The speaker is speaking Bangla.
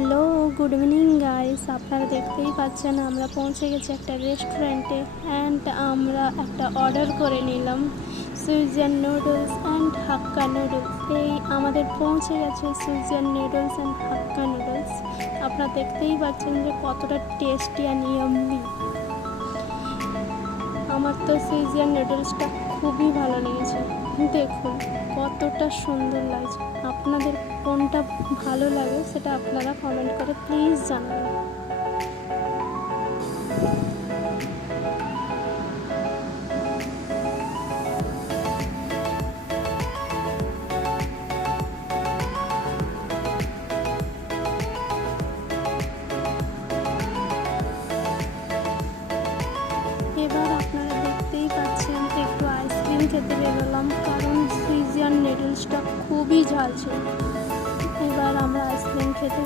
Hello, good evening guys. আপনারা দেখতেই পাচ্ছেন আমরা পৌঁছে গেছি একটা রেস্টুরেন্টে অ্যান্ড আমরা একটা অর্ডার করে নিলাম সুইজিয়ান নুডলস অ্যান্ড হাক্কা নুডলস। এই আমাদের পৌঁছে গেছে সুইজিয়ান নুডলস অ্যান্ড হাক্কা নুডলস। আপনারা দেখতেই পাচ্ছেন যে কতটা টেস্টি অ্যান্ড ইয়াম্মি। আমার তো সুইজিয়ান নুডলসটা খুবই ভালো লেগেছে। দেখুন কতটা সুন্দর লাগছে। আপনাদের কোনটা ভালো লাগে সেটা আপনারা কমেন্ট করে প্লিজ জানাবেন। এবার আপনারা দেখতেই পাচ্ছেন একটু আইসক্রিম খেতে বেরোলাম, কারণ সুইজিয়ান নুডলসটা খুবই ঝাল ছিল। এবার আমরা আইসক্রিম খেতে